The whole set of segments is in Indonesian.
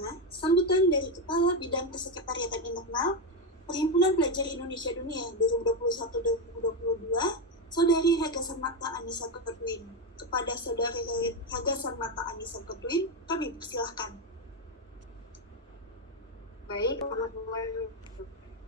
pertama, sambutan dari Kepala Bidang Kesekretariatan Internal Perhimpunan Pelajar Indonesia Dunia 2021-2022, Saudari Raga Sanmata Anissa Ketwin. Kepada Saudari Raga Sanmata Anissa Ketwin, kami persilahkan. Baik,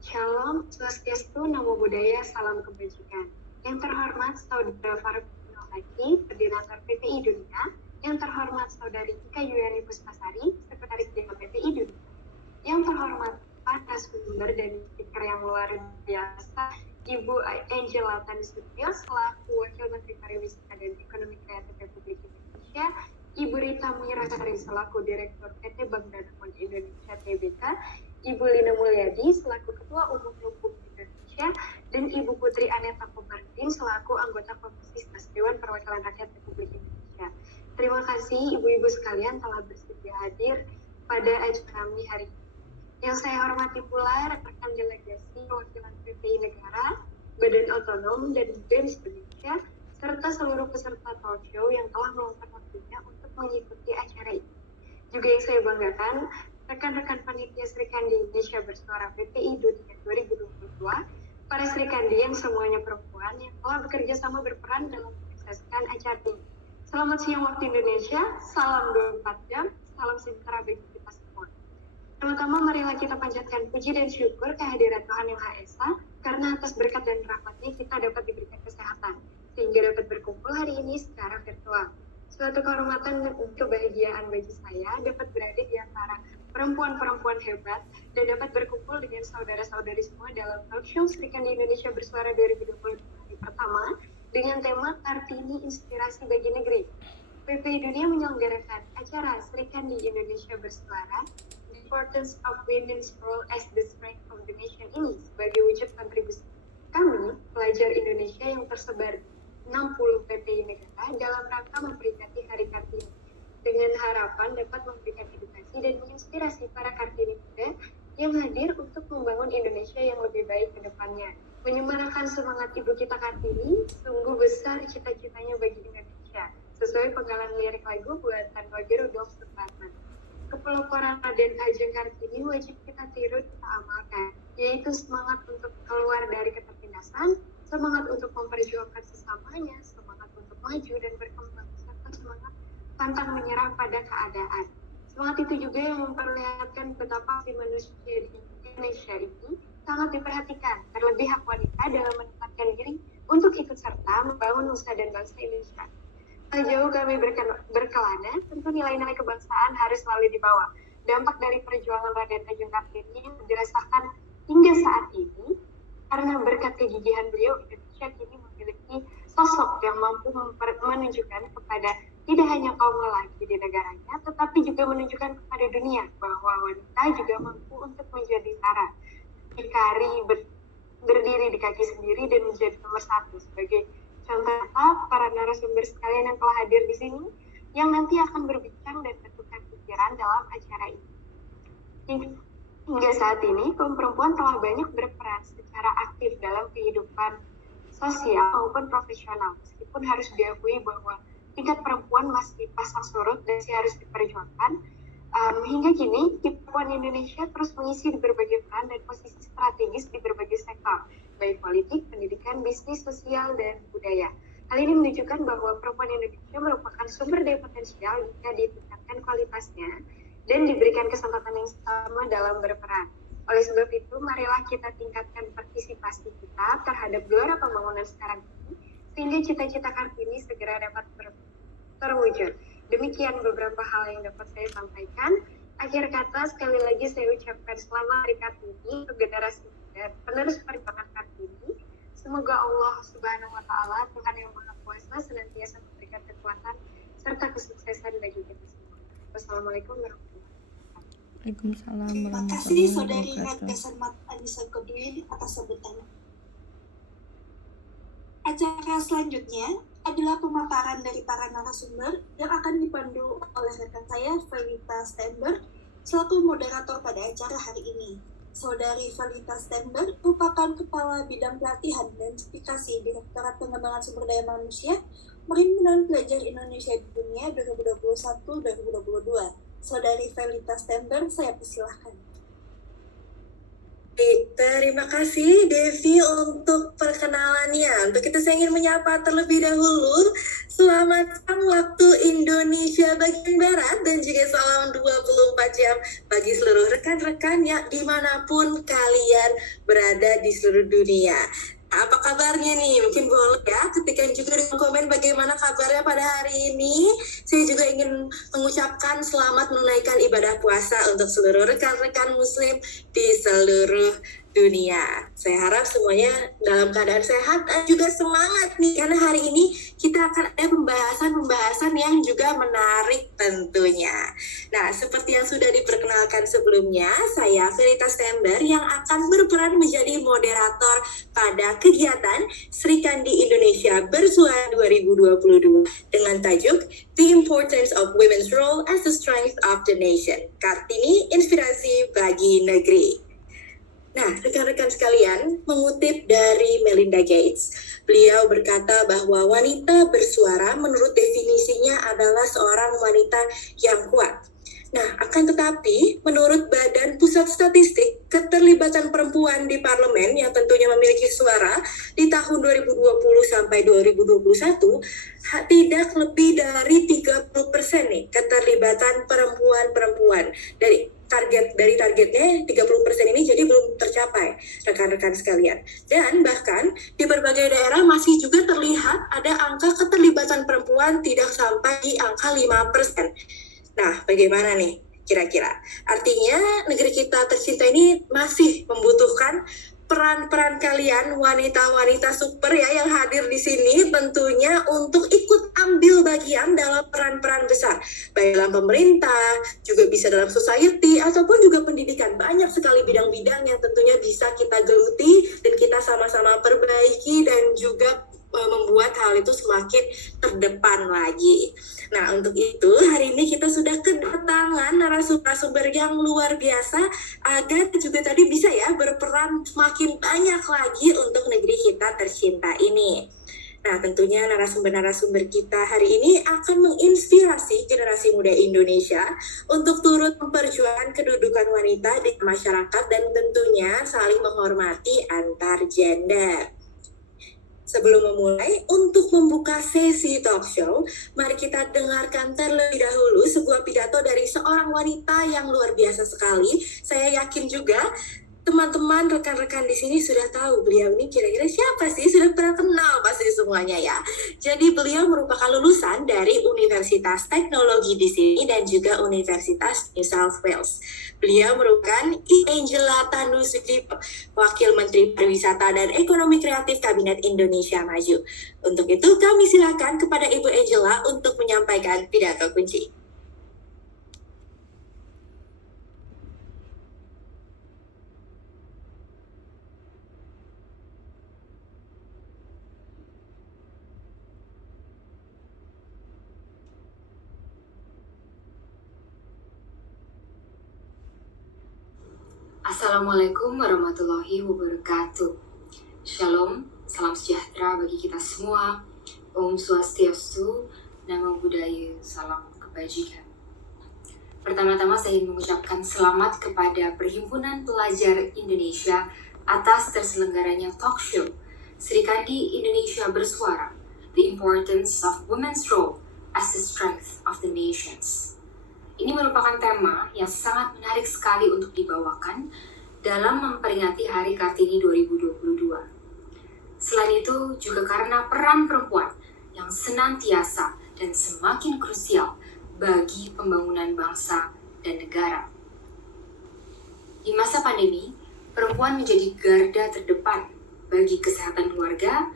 Shalom, Swastiastu, Namo Buddhaya, Salam Kebajikan. Yang terhormat Saudara Farouk Haki, Koordinator PPI Dunia. Yang terhormat Saudari Ika Yuyani Puspasari, Sekretaris Jenderal PPI Dunia. Yang terhormat para sumber dan speaker yang luar biasa, Ibu Angela Tanusutyo selaku Wakil Menteri Pariwisata dan Ekonomi Kreatif Republik Indonesia, Ibu Rita Mirasari selaku Direktur PT Bank Danamon Indonesia Tbk, Ibu Lina Mulyadi selaku Ketua Umum Lumbung Indonesia, dan Ibu Putri Aneta Komarudin selaku anggota Komisi 11 Dewan Perwakilan Rakyat Republik Indonesia. Terima kasih ibu-ibu sekalian telah bersedia hadir pada acara kami hari ini. Yang saya hormati pula rekan delegasi perwakilan PPI Negara, Badan Otonom, dan BEMS Indonesia, serta seluruh peserta talk show yang telah meluangkan waktunya untuk mengikuti acara ini. Juga yang saya banggakan, rekan-rekan panitia Serikandi Indonesia Bersuara PPI Dunia 2022, para Serikandi yang semuanya perempuan yang telah bekerja sama berperan dalam menyukseskan acara ini. Selamat siang waktu Indonesia, salam 24 jam, salam sejahtera bagi kita semua. Pertama, marilah kita panjatkan puji dan syukur kehadiran Tuhan Yang Maha Esa, karena atas berkat dan rahmat-Nya kita dapat diberikan kesehatan, sehingga dapat berkumpul hari ini secara virtual. Suatu kehormatan dan kebahagiaan bagi saya dapat berada di antara perempuan-perempuan hebat dan dapat berkumpul dengan saudara-saudari semua dalam talk show Serikandi Indonesia Bersuara 2022 hari pertama dengan tema Kartini Inspirasi Bagi Negeri. PPI Dunia menyelenggarakan acara Serikandi Indonesia Bersuara Importance of Women's Role as the Strength of the Nation ini sebagai wujud kontribusi kami, pelajar Indonesia yang tersebar 60 PPI negara dalam rangka memperingati Hari Kartini dengan harapan dapat memberikan edukasi dan menginspirasi para Kartini muda yang hadir untuk membangun Indonesia yang lebih baik ke depannya. Menyemarakan semangat ibu kita Kartini, sungguh besar cita-citanya bagi Indonesia, sesuai penggalan lirik lagu buatan Roger Rudolf Supratman. Kepeloporan Raden Ajeng Kartini wajib kita tiru, kita amalkan, yaitu semangat untuk keluar dari ketertindasan, semangat untuk memperjuangkan sesamanya, semangat untuk maju dan berkembang, serta semangat pantang menyerah pada keadaan. Semangat itu juga yang memperlihatkan betapa si manusia di Indonesia ini sangat diperhatikan, terlebih hak wanita dalam menempatkan diri untuk ikut serta membangun nusa dan bangsa Indonesia. Tak jauh kami berkelana, tentu nilai-nilai kebangsaan harus selalu dibawa. Dampak dari perjuangan Raden Ajeng Kartini yang dirasakan hingga saat ini, karena berkat kegigihan beliau, Indonesia kini memiliki sosok yang mampu menunjukkan kepada tidak hanya kaum lelaki di negaranya, tetapi juga menunjukkan kepada dunia bahwa wanita juga mampu untuk menjadi setara, dikari, berdiri di kaki sendiri dan menjadi nomor satu sebagai contoh para narasumber sekalian yang telah hadir di sini, yang nanti akan berbincang dan bertukar pikiran dalam acara ini. Hingga saat ini, kaum perempuan telah banyak berperan secara aktif dalam kehidupan sosial maupun profesional, meskipun harus diakui bahwa tingkat perempuan masih pasang surut dan masih harus diperjuangkan. Hingga kini, perempuan Indonesia terus mengisi di berbagai peran dan posisi strategis di berbagai sektor, baik politik, pendidikan, bisnis, sosial, dan budaya. Hal ini menunjukkan bahwa perempuan Indonesia merupakan sumber daya potensial jika ditingkatkan kualitasnya dan diberikan kesempatan yang sama dalam berperan. Oleh sebab itu, marilah kita tingkatkan partisipasi kita terhadap gelora pembangunan sekarang ini, sehingga cita-cita Kartini segera dapat terwujud. Demikian beberapa hal yang dapat saya sampaikan. Akhir kata, sekali lagi saya ucapkan selamat Hari Kartini untuk generasi muda penerus perjuangan Kartini. Semoga Allah Subhanahu wa Ta'ala, Tuhan yang Maha Kuasa, senantiasa memberikan kekuatan serta kesuksesan bagi kita semua. Wassalamualaikum warahmatullahi wabarakatuh. Waalaikumsalam Terima kasih Saudari Raga Sanmata Anissa Ketwin atas sambutannya. Acara selanjutnya adalah pemaparan dari para narasumber yang akan dipandu oleh rekan saya, Felita Stenberg, selaku moderator pada acara hari ini. Saudari Felita Stenberg merupakan Kepala Bidang Pelatihan dan Sertifikasi Direktorat Pengembangan Sumber Daya Manusia Perhimpunan Pelajar Indonesia Dunia 2021-2022. Saudari Felita Stember, saya persilahkan. Baik, terima kasih Devi untuk perkenalannya. Untuk itu saya ingin menyapa terlebih dahulu. Selamat siang waktu Indonesia bagian Barat dan juga salam 24 jam bagi seluruh rekan-rekan yang dimanapun kalian berada di seluruh dunia. Apa kabarnya nih? Mungkin boleh ya ketikkan juga di komen bagaimana kabarnya pada hari ini. Saya juga ingin mengucapkan selamat menunaikan ibadah puasa untuk seluruh rekan-rekan muslim di seluruh dunia. Saya harap semuanya dalam keadaan sehat dan juga semangat nih, karena hari ini kita akan ada pembahasan yang juga menarik tentunya. Nah, seperti yang sudah diperkenalkan sebelumnya, saya Felita Stember yang akan berperan menjadi moderator pada kegiatan Sri Kandi Indonesia Bersuara 2022 dengan tajuk The Importance of Women's Role as the Strength of the Nation. Kartini, inspirasi bagi negeri. Nah, rekan-rekan sekalian, mengutip dari Melinda Gates, beliau berkata bahwa wanita bersuara menurut definisinya adalah seorang wanita yang kuat. Nah, akan tetapi, menurut Badan Pusat Statistik, keterlibatan perempuan di parlemen yang tentunya memiliki suara di tahun 2020 sampai 2021 tidak lebih dari 30% nih keterlibatan perempuan-perempuan. Dari targetnya 30% ini jadi belum tercapai, rekan-rekan sekalian. Dan bahkan di berbagai daerah masih juga terlihat ada angka keterlibatan perempuan tidak sampai di angka 5%. Nah, bagaimana nih kira-kira? Artinya negeri kita tercinta ini masih membutuhkan peran-peran kalian, wanita-wanita super ya yang hadir di sini tentunya untuk ikut ambil bagian dalam peran-peran besar, baik dalam pemerintah, juga bisa dalam society, ataupun juga pendidikan. Banyak sekali bidang-bidang yang tentunya bisa kita geluti dan kita sama-sama perbaiki dan juga membuat hal itu semakin terdepan lagi. Nah, untuk itu hari ini kita sudah kedatangan narasumber yang luar biasa agar juga tadi bisa ya berperan semakin banyak lagi untuk negeri kita tercinta ini. Nah, tentunya narasumber-narasumber kita hari ini akan menginspirasi generasi muda Indonesia untuk turut memperjuangkan kedudukan wanita di masyarakat dan tentunya saling menghormati antar gender. Sebelum memulai, untuk membuka sesi talk show, mari kita dengarkan terlebih dahulu sebuah pidato dari seorang wanita yang luar biasa sekali. Saya yakin juga teman-teman, rekan-rekan di sini sudah tahu beliau ini kira-kira siapa sih, sudah pernah kenal pasti semuanya ya. Jadi beliau merupakan lulusan dari Universitas Teknologi di sini dan juga Universitas New South Wales. Beliau merupakan Angela Tandu Sudipo, Wakil Menteri Pariwisata dan Ekonomi Kreatif Kabinet Indonesia Maju. Untuk itu kami silakan kepada Ibu Angela untuk menyampaikan pidato kunci. Assalamualaikum warahmatullahi wabarakatuh. Shalom, salam sejahtera bagi kita semua. Om Swastiastu, Namo Buddhaya, salam kebajikan. Pertama-tama saya ingin mengucapkan selamat kepada Perhimpunan Pelajar Indonesia atas terselenggaranya talk show Sri Kandi Indonesia Bersuara, The Importance of Women's Role as the Strength of the Nations. Ini merupakan tema yang sangat menarik sekali untuk dibawakan dalam memperingati Hari Kartini 2022. Selain itu, juga karena peran perempuan yang senantiasa dan semakin krusial bagi pembangunan bangsa dan negara. Di masa pandemi, perempuan menjadi garda terdepan bagi kesehatan keluarga,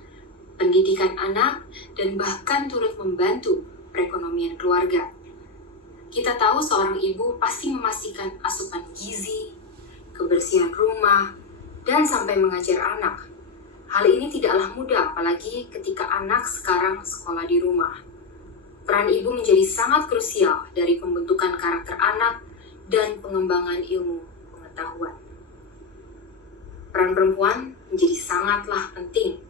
pendidikan anak, dan bahkan turut membantu perekonomian keluarga. Kita tahu seorang ibu pasti memastikan asupan gizi, kebersihan rumah, dan sampai mengajar anak. Hal ini tidaklah mudah, apalagi ketika anak sekarang sekolah di rumah. Peran ibu menjadi sangat krusial dari pembentukan karakter anak dan pengembangan ilmu pengetahuan. Peran perempuan menjadi sangatlah penting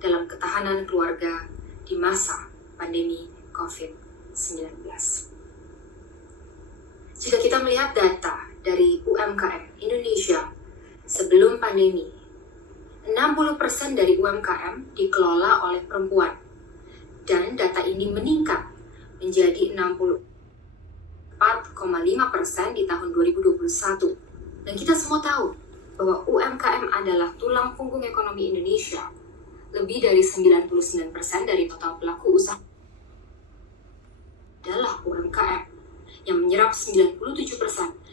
dalam ketahanan keluarga di masa pandemi COVID-19. Jika kita melihat data dari UMKM Indonesia sebelum pandemi, 60% dari UMKM dikelola oleh perempuan. Dan data ini meningkat menjadi 64,5% di tahun 2021. Dan kita semua tahu bahwa UMKM adalah tulang punggung ekonomi Indonesia. Lebih dari 99% dari total pelaku usaha adalah UMKM yang menyerap 97%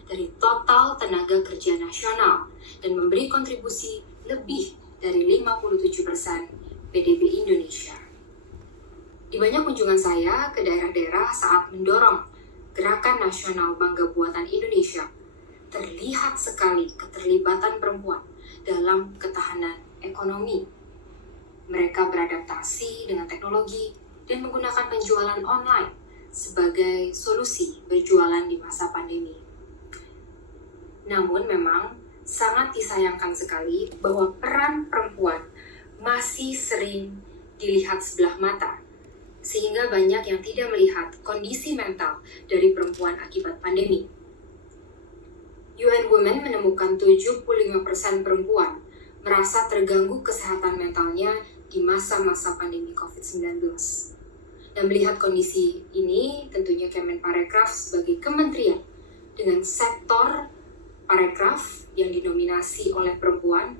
dari total tenaga kerja nasional dan memberi kontribusi lebih dari 57% PDB Indonesia. Di banyak kunjungan saya ke daerah-daerah saat mendorong Gerakan Nasional Bangga Buatan Indonesia, terlihat sekali keterlibatan perempuan dalam ketahanan ekonomi. Mereka beradaptasi dengan teknologi dan menggunakan penjualan online sebagai solusi berjualan di masa pandemi. Namun memang sangat disayangkan sekali bahwa peran perempuan masih sering dilihat sebelah mata, sehingga banyak yang tidak melihat kondisi mental dari perempuan akibat pandemi. UN Women menemukan 75% perempuan merasa terganggu kesehatan mentalnya di masa-masa pandemi COVID-19. Dan melihat kondisi ini, tentunya Kemenparekraf sebagai kementerian dengan sektor parekraf yang didominasi oleh perempuan,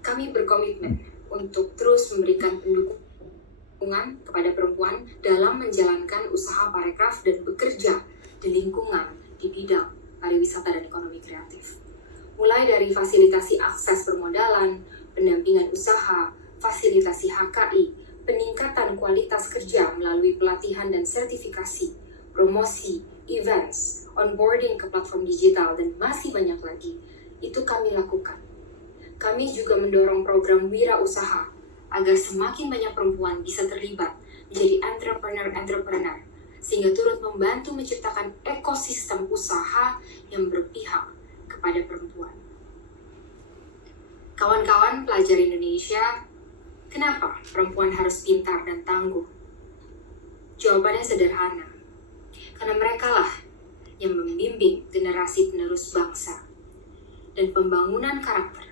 kami berkomitmen untuk terus memberikan pendukungan kepada perempuan dalam menjalankan usaha parekraf dan bekerja di lingkungan di bidang pariwisata dan ekonomi kreatif. Mulai dari fasilitasi akses permodalan, pendampingan usaha, fasilitasi HKI, peningkatan kualitas kerja melalui pelatihan dan sertifikasi, promosi, events, onboarding ke platform digital, dan masih banyak lagi, itu kami lakukan. Kami juga mendorong program wirausaha agar semakin banyak perempuan bisa terlibat menjadi entrepreneur, sehingga turut membantu menciptakan ekosistem usaha yang berpihak kepada perempuan. Kawan-kawan pelajar Indonesia, kenapa perempuan harus pintar dan tangguh? Jawabannya sederhana, karena merekalah yang membimbing generasi penerus bangsa. Dan pembangunan karakter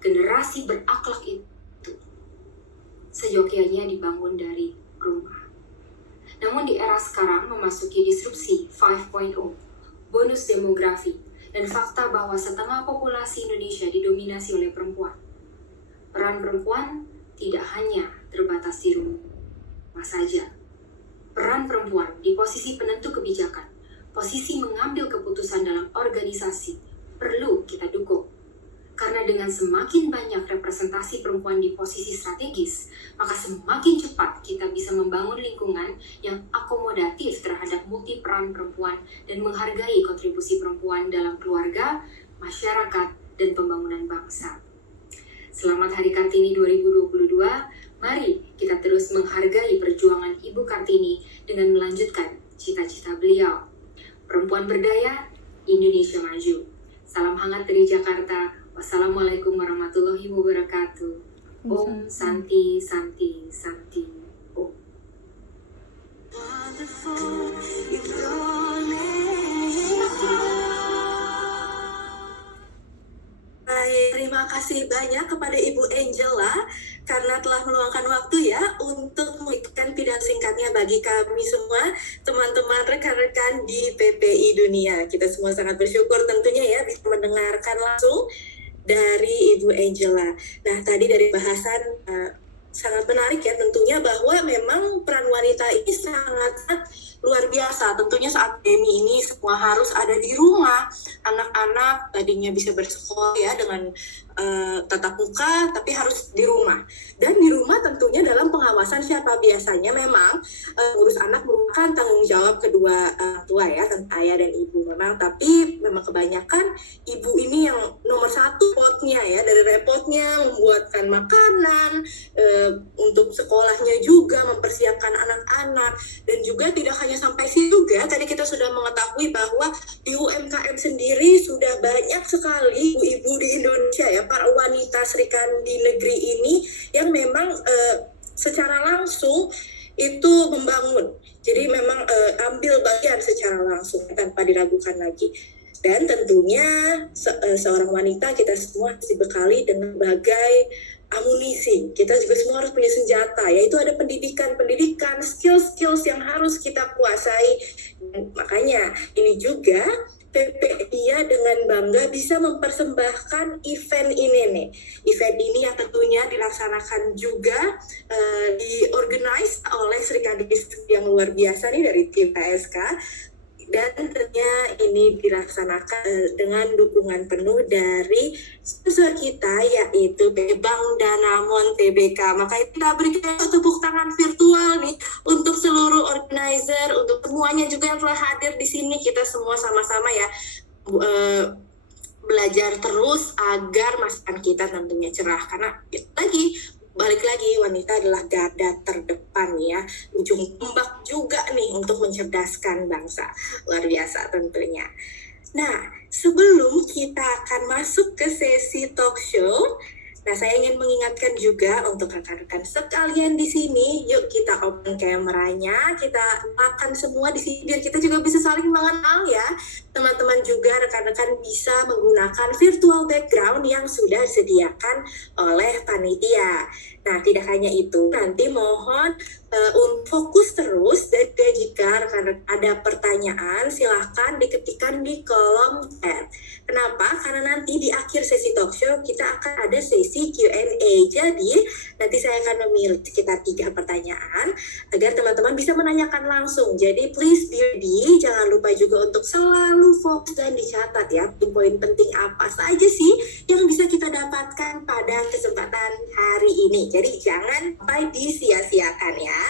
generasi berakhlak itu seyogyanya dibangun dari rumah. Namun di era sekarang memasuki disrupsi 5.0, bonus demografi, dan fakta bahwa setengah populasi Indonesia didominasi oleh perempuan. Peran perempuan tidak hanya terbatas di rumah saja. Peran perempuan di posisi penentu kebijakan, posisi mengambil keputusan dalam organisasi, perlu kita dukung. Karena dengan semakin banyak representasi perempuan di posisi strategis, maka semakin cepat kita bisa membangun lingkungan yang akomodatif terhadap multi peran perempuan dan menghargai kontribusi perempuan dalam keluarga, masyarakat, dan pembangunan bangsa. Selamat Hari Kartini 2022, mari kita terus menghargai perjuangan Ibu Kartini dengan melanjutkan cita-cita beliau. Perempuan berdaya, Indonesia maju. Salam hangat dari Jakarta. Wassalamualaikum warahmatullahi wabarakatuh. Om Santi Santi Santi Om. Baik, terima kasih banyak kepada Ibu Angela karena telah meluangkan waktu ya untuk memberikan pidato singkatnya bagi kami semua, teman-teman rekan-rekan di PPI Dunia. Kita semua sangat bersyukur tentunya ya bisa mendengarkan langsung dari Ibu Angela. Nah, tadi dari bahasan sangat menarik ya tentunya bahwa memang peran wanita ini sangat luar biasa. Tentunya saat pandemi ini semua harus ada di rumah. Anak-anak tadinya bisa bersekolah ya dengan tatap muka, tapi harus di rumah. Dan di rumah tentunya dalam pengawasan siapa? Biasanya memang urus anak merupakan tanggung jawab kedua tua ya, ayah dan ibu memang. Tapi memang kebanyakan ibu ini yang nomor satu repotnya ya, dari repotnya membuatkan makanan, untuk sekolahnya juga, mempersiapkan anak-anak. Dan juga tidak hanya sampai situ juga, tadi kita sudah mengetahui bahwa di UMKM sendiri sudah banyak sekali ibu-ibu di Indonesia ya, para wanita Sri Kandi negeri ini yang memang secara langsung itu membangun. Jadi memang ambil bagian secara langsung tanpa diragukan lagi. Dan tentunya seorang wanita kita semua harus dibekali dengan berbagai amunisi. Kita juga semua harus punya senjata, yaitu ada pendidikan, skills yang harus kita kuasai. Dan makanya ini juga PPIA dengan bangga bisa mempersembahkan event ini nih. Event ini yang tentunya dilaksanakan juga diorganize oleh Sri Kadis yang luar biasa nih dari tim PSK. Dan tentunya ini dilaksanakan dengan dukungan penuh dari sponsor kita, yaitu Bank Danamon Tbk. Makanya kita berikan tepuk tangan virtual nih untuk seluruh organizer, untuk semuanya juga yang telah hadir di sini. Kita semua sama-sama ya belajar terus agar masa kita tentunya cerah. Karena balik lagi wanita adalah garda terdepan ya, ujung tombak juga nih untuk mencerdaskan bangsa. Luar biasa tentunya. Nah, sebelum kita akan masuk ke sesi talk show, nah saya ingin mengingatkan juga untuk rekan-rekan sekalian di sini, yuk kita open kameranya, kita makan semua di sini biar kita juga bisa saling mengenal ya. Teman-teman juga rekan-rekan bisa menggunakan virtual background yang sudah disediakan oleh panitia. Nah, tidak hanya itu, nanti mohon fokus terus, dan jika rekan-rekan ada pertanyaan silahkan diketikkan di kolom chat. Kenapa? Karena nanti di akhir sesi talk show kita akan ada sesi Q&A. Jadi nanti saya akan memilih sekitar 3 pertanyaan agar teman-teman bisa menanyakan langsung. Jadi please be ready, jangan lupa juga untuk selalu fokus dan dicatat ya poin penting apa saja sih yang bisa kita dapatkan pada kesempatan hari ini. Jadi jangan sampai disia-siakan ya.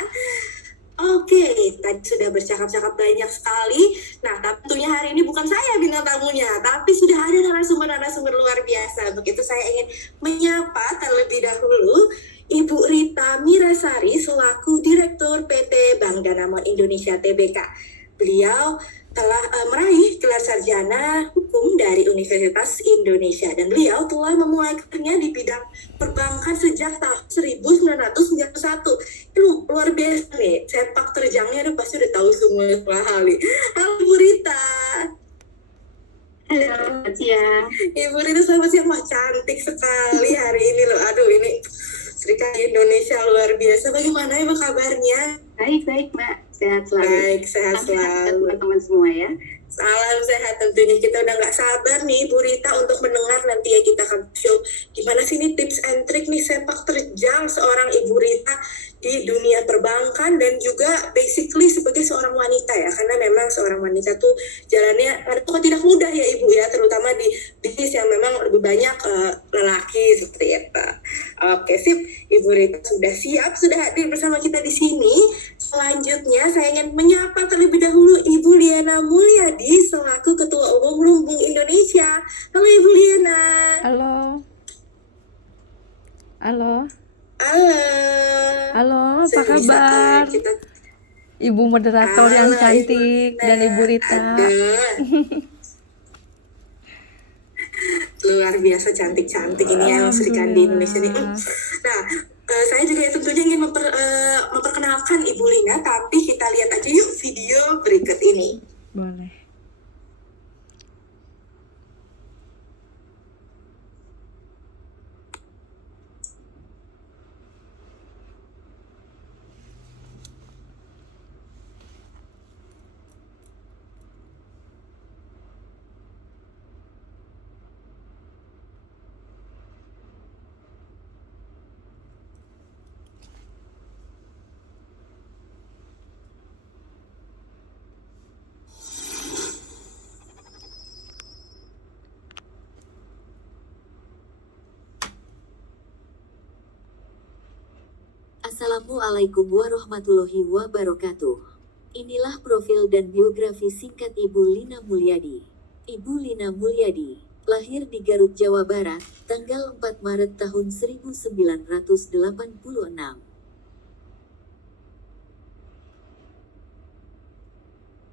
Oke, tadi sudah bercakap-cakap banyak sekali. Nah, tentunya hari ini bukan saya bintang tamunya, tapi sudah ada narasumber-narasumber luar biasa. Begitu saya ingin menyapa terlebih dahulu Ibu Rita Mirasari selaku Direktur PT Bank Danamon Indonesia Tbk. Beliau telah meraih gelar sarjana hukum dari Universitas Indonesia dan beliau telah memulai karirnya di bidang perbankan sejak tahun 1991. Itu luar biasa nih, sepak terjangnya udah pasti udah tahu semua hal nih. Halo Bu Rita. Halo, selamat siang. Ibu Rita selamat siang, wah cantik sekali hari ini loh. Aduh ini Sri Kadis Indonesia luar biasa. Bagaimana Ibu kabarnya? Baik Mbak, sehat selalu. Baik, sehat selalu. Teman-teman semua ya. Salam sehat tentunya. Kita udah gak sabar nih Bu Rita untuk mendengar nanti ya kita akan show gimana sih nih tips and trick nih sepak terjang seorang Ibu Rita di dunia perbankan dan juga basically sebagai seorang wanita ya, karena memang seorang wanita tuh jalannya tidak mudah ya Ibu ya, terutama di bisnis yang memang lebih banyak lelaki seperti itu. Oke sip, Ibu Rita sudah siap, sudah hadir bersama kita di sini. Selanjutnya saya ingin menyapa terlebih dahulu Ibu Liana Mulyadi selaku Ketua Umum Lumbung Indonesia. Halo Ibu Liana. Halo. Halo. Halo. Halo, apa kabar? Ibu moderator yang cantik dan Ibu Rita. Luar biasa cantik-cantik ini yang Sri Kadis di Indonesia nih. Nah, saya juga tentunya ingin memperkenalkan Ibu Lina, tapi kita lihat aja yuk video berikut ini. Boleh. Assalamualaikum warahmatullahi wabarakatuh. Inilah profil dan biografi singkat Ibu Lina Mulyadi. Ibu Lina Mulyadi lahir di Garut, Jawa Barat, tanggal 4 Maret tahun 1986.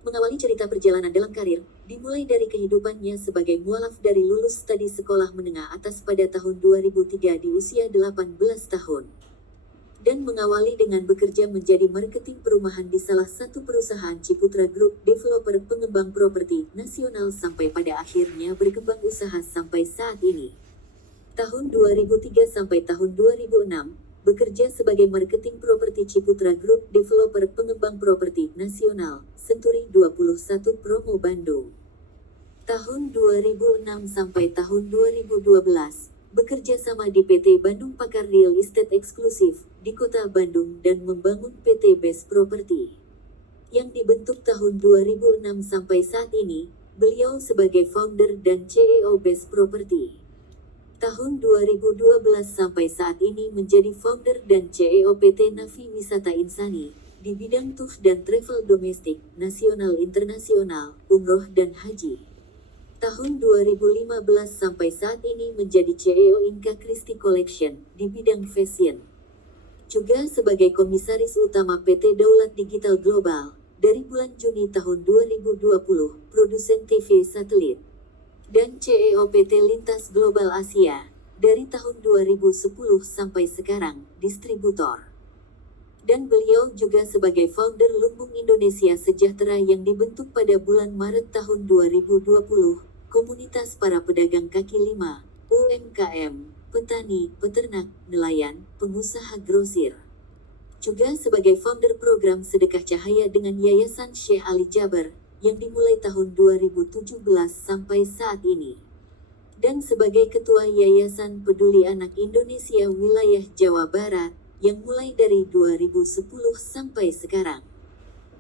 Mengawali cerita perjalanan dalam karir, dimulai dari kehidupannya sebagai mualaf dari lulus studi sekolah menengah atas pada tahun 2003 di usia 18 tahun. dan mengawali dengan bekerja menjadi marketing perumahan di salah satu perusahaan Ciputra Group, developer pengembang properti nasional sampai pada akhirnya berkembang usaha sampai saat ini. Tahun 2003 sampai tahun 2006, bekerja sebagai marketing properti Ciputra Group, developer pengembang properti nasional, Senturi 21 Promo Bandung. Tahun 2006 sampai tahun 2012, bekerja sama di PT Bandung Pakar Real Estate Eksklusif di Kota Bandung dan membangun PT Best Property yang dibentuk tahun 2006 sampai saat ini. Beliau sebagai founder dan CEO Best Property. Tahun 2012 sampai saat ini menjadi founder dan CEO PT Navi Wisata Insani di bidang tour dan travel domestik, nasional internasional, umroh dan haji. Tahun 2015 sampai saat ini menjadi CEO Inka Christie Collection di bidang fashion. Juga sebagai komisaris utama PT Daulat Digital Global dari bulan Juni tahun 2020, produsen TV satelit. Dan CEO PT Lintas Global Asia dari tahun 2010 sampai sekarang, distributor. Dan beliau juga sebagai founder Lumbung Indonesia Sejahtera yang dibentuk pada bulan Maret tahun 2020, komunitas para pedagang kaki lima, UMKM, petani, peternak, nelayan, pengusaha grosir. Juga sebagai founder program Sedekah Cahaya dengan Yayasan Syekh Ali Jaber, yang dimulai tahun 2017 sampai saat ini. Dan sebagai Ketua Yayasan Peduli Anak Indonesia Wilayah Jawa Barat, yang mulai dari 2010 sampai sekarang.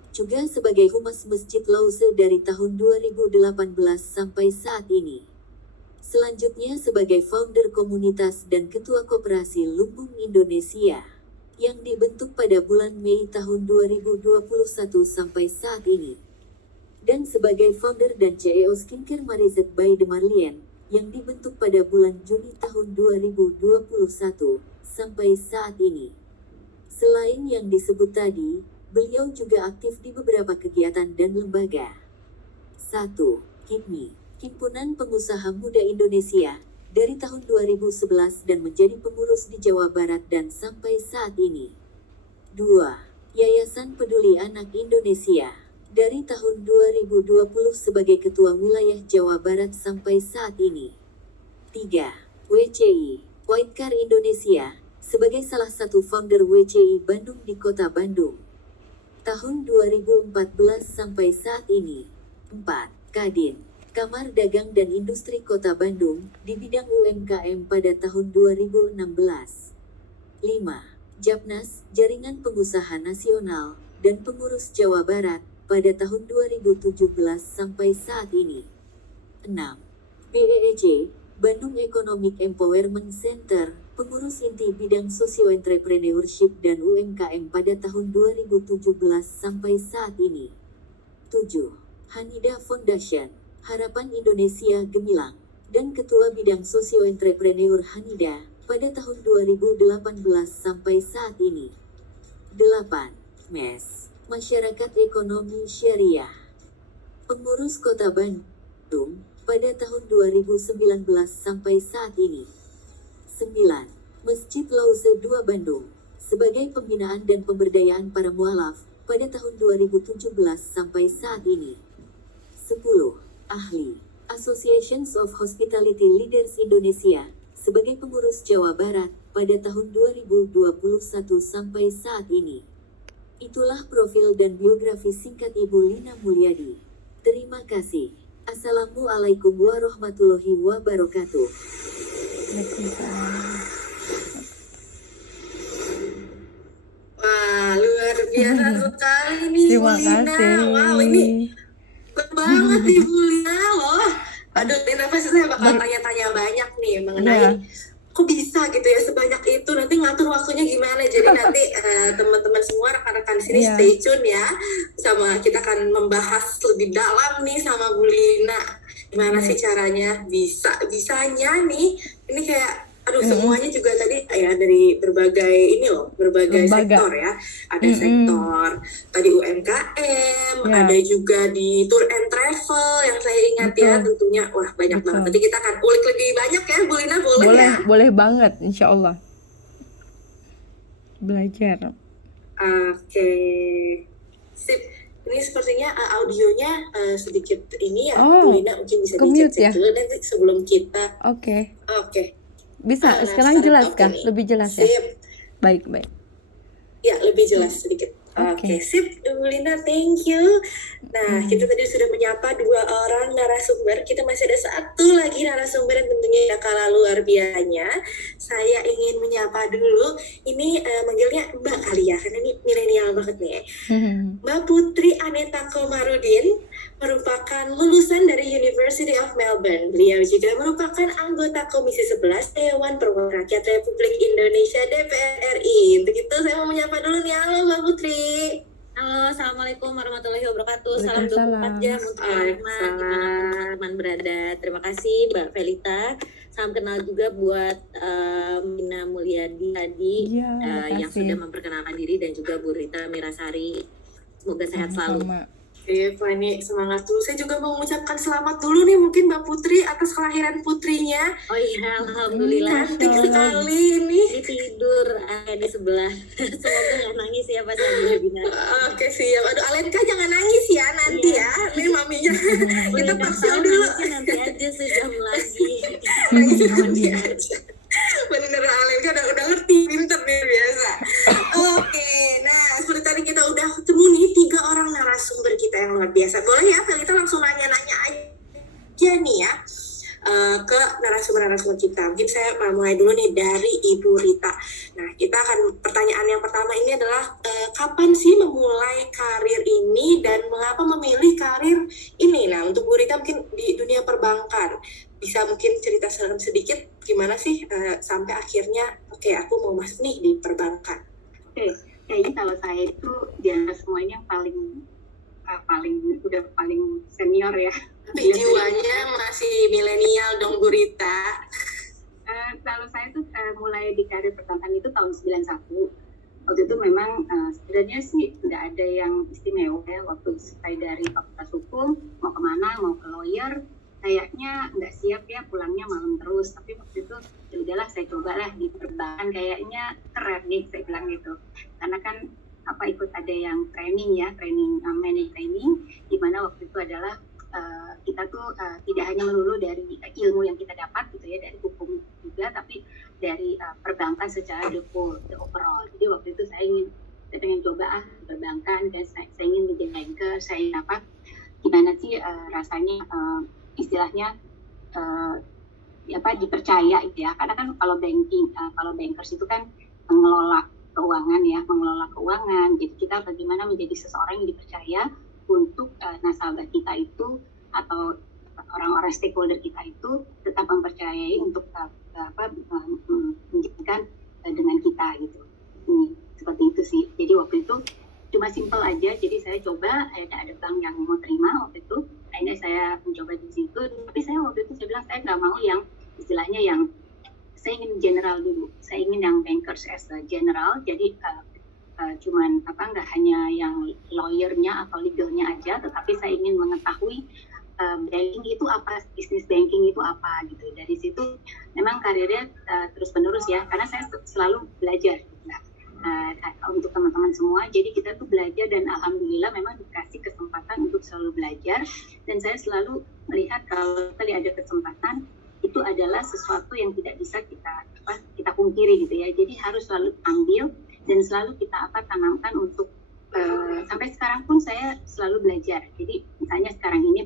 Juga sebagai Humas Masjid Lause dari tahun 2018 sampai saat ini. Selanjutnya sebagai founder komunitas dan Ketua Koperasi Lumbung Indonesia, yang dibentuk pada bulan Mei tahun 2021 sampai saat ini. Dan sebagai founder dan CEO Skincare Marizet by The Marlien, yang dibentuk pada bulan Juni tahun 2021 sampai saat ini. Selain yang disebut tadi, beliau juga aktif di beberapa kegiatan dan lembaga. 1. HIPMI, Himpunan Pengusaha Muda Indonesia, dari tahun 2011 dan menjadi pengurus di Jawa Barat dan sampai saat ini. 2. Yayasan Peduli Anak Indonesia, dari tahun 2020 sebagai Ketua Wilayah Jawa Barat sampai saat ini. 3. WCI, White Car Indonesia, sebagai salah satu founder WCI Bandung di Kota Bandung. Tahun 2014 sampai saat ini. 4. Kadin, Kamar Dagang dan Industri Kota Bandung, di bidang UMKM pada tahun 2016. 5. Japnas, Jaringan Pengusaha Nasional, dan Pengurus Jawa Barat, pada tahun 2017 sampai saat ini. 6. BEEC, Bandung Economic Empowerment Center, pengurus inti bidang socio-entrepreneurship dan UMKM pada tahun 2017 sampai saat ini. 7. Hanida Foundation, Harapan Indonesia Gemilang, dan Ketua Bidang Socio-Entrepreneur Hanida, pada tahun 2018 sampai saat ini. 8. MES, Masyarakat Ekonomi Syariah, pengurus Kota Bandung, pada tahun 2019 sampai saat ini. 9. Masjid Lause 2 Bandung, sebagai pembinaan dan pemberdayaan para mualaf, pada tahun 2017 sampai saat ini. 10. Ahli, Associations of Hospitality Leaders Indonesia, sebagai pengurus Jawa Barat, pada tahun 2021 sampai saat ini. Itulah profil dan biografi singkat Ibu Lina Mulyadi. Terima kasih. Assalamualaikum warahmatullahi wabarakatuh. Wah, luar biasa sekali nih Bu Terima Lina. kasih. Wow, ini keren banget nih Bu Lina loh. Aduh, ini pasti saya bakal tanya-tanya banyak nih mengenai Iya. kok bisa gitu ya sebanyak itu. Nanti ngatur waktunya gimana. Jadi nanti teman-teman semua rekan-rekan di sini Iya. stay tune ya. Sama kita akan membahas lebih dalam nih sama Bu Lina. Gimana sih caranya bisanya nih. Ini kayak aduh semuanya juga tadi ya dari berbagai ini loh, berbagai Lembaga. sektor ya. Ada sektor tadi UMKM, Ya. ada juga di tour and travel yang saya ingat ya Betul. tentunya. Wah, banyak Betul. banget. Nanti kita akan ulik lebih banyak ya Bu Lina, boleh ya? Boleh banget, insya Allah. belajar. Oke, sip. Ini sepertinya audionya sedikit ini ya, Oh, Bu Lina mungkin bisa ke-mute dicek ya? dulu nanti sebelum kita. Oke. Oke. Bisa, Nah, sekarang sekarang jelas oke kah? nih. Lebih jelas ya? Sip. Baik. Ya, lebih jelas sedikit. Oke. Oke, sip, Bu Lina, thank you. Nah, kita tadi sudah menyapa 2 orang narasumber. Kita masih ada 1 lagi narasumber yang tentunya tidak kalah luar biasanya. Saya ingin menyapa dulu. Ini manggilnya Mbak kali ya, karena ini milenial banget nih. Mbak Putri Aneta Komarudin merupakan lulusan dari University of Melbourne. Beliau juga merupakan anggota Komisi 11 Dewan Perwakilan Rakyat Republik Indonesia DPR RI. Untuk itu saya mau menyapa dulu nih. Halo Mbak Putri. Halo, Assalamualaikum warahmatullahi wabarakatuh. Salam Waalaikumsalam. 24 jam untuk teman-teman dimanapun teman-teman berada. Terima kasih Mbak Velita. Salam kenal juga buat Mina Mulyadi tadi Iya, yang makasih. sudah memperkenalkan diri, dan juga Bu Rita Mirasari. Semoga sehat selalu. Sama-sama. Fani, semangat dulu. Saya juga mau mengucapkan selamat dulu nih mungkin Mbak Putri atas kelahiran putrinya. Oh iya, alhamdulillah. Cantik sekali ini. Ini tidur di sebelah. Semoga nggak nangis ya pas lagi webinar. Oke, siap. Aduh, Alenka jangan nangis ya nanti ya. Ini maminya. Kita paksa dulu. Nangisnya nanti aja sejam lagi. Nangis nanti aja. Bener Alenka udah ngerti, pinter nih biasa. Oke, nah seperti tadi kita udah ketemu nih 3 orang narasumber kita yang luar biasa. Boleh ya, kita langsung nanya-nanya aja nih ya ke narasumber kita. Mungkin saya mulai dulu nih dari Ibu Rita. Nah, kita akan pertanyaan yang pertama ini adalah kapan sih memulai karir ini dan mengapa memilih karir ini? Nah, untuk Bu Rita mungkin di dunia perbankan. Bisa mungkin cerita sedikit gimana sih sampai akhirnya oke, aku mau masuk nih di perbankan. Oke, kayaknya kalau saya itu di antara semuanya paling senior ya. Tapi jiwanya masih milenial dong Bu Rita. Kalau saya tuh mulai di karir perbankan itu tahun 91. Waktu itu memang sebenarnya sih tidak ada yang istimewa ya. Waktu saya dari Fakultas Hukum mau kemana, mau ke lawyer, kayaknya nggak siap ya, pulangnya malam terus. Tapi waktu itu ya udahlah, saya cobalah di perbankan, kayaknya keren nih, saya bilang gitu. Karena kan ikut ada yang training manage training, di mana waktu itu adalah kita tuh tidak hanya melulu dari ilmu yang kita dapat gitu ya, dari hukum juga, tapi dari perbankan secara the overall. Jadi waktu itu saya pengen coba perbankan, dan saya ingin menjadi banker. Saya gimana sih rasanya istilahnya dipercaya gitu ya, karena kan kalau bankers itu kan mengelola keuangan, jadi kita bagaimana menjadi seseorang yang dipercaya untuk nasabah kita itu atau orang-orang stakeholder kita itu tetap mempercayai untuk menjalankan dengan kita gitu. Seperti itu sih. Jadi waktu itu cuma simple aja. Jadi saya coba, ada bank yang mau terima waktu itu. Akhirnya saya mencoba di situ. Tapi saya waktu itu saya bilang saya nggak mau yang istilahnya yang saya ingin general dulu. Saya ingin yang bankers as a general. Jadi cuman nggak hanya yang lawyernya atau legalnya aja, tetapi saya ingin mengetahui banking itu apa, bisnis banking itu apa gitu. Dari situ memang karirnya terus menerus ya, karena saya selalu belajar. Untuk teman-teman semua, jadi kita tuh belajar, dan alhamdulillah memang dikasih kesempatan untuk selalu belajar. Dan saya selalu melihat kalau kali ada kesempatan itu adalah sesuatu yang tidak bisa kita pungkiri gitu ya. Jadi harus selalu ambil dan selalu kita tanamkan untuk sampai sekarang pun saya selalu belajar. Jadi misalnya sekarang ini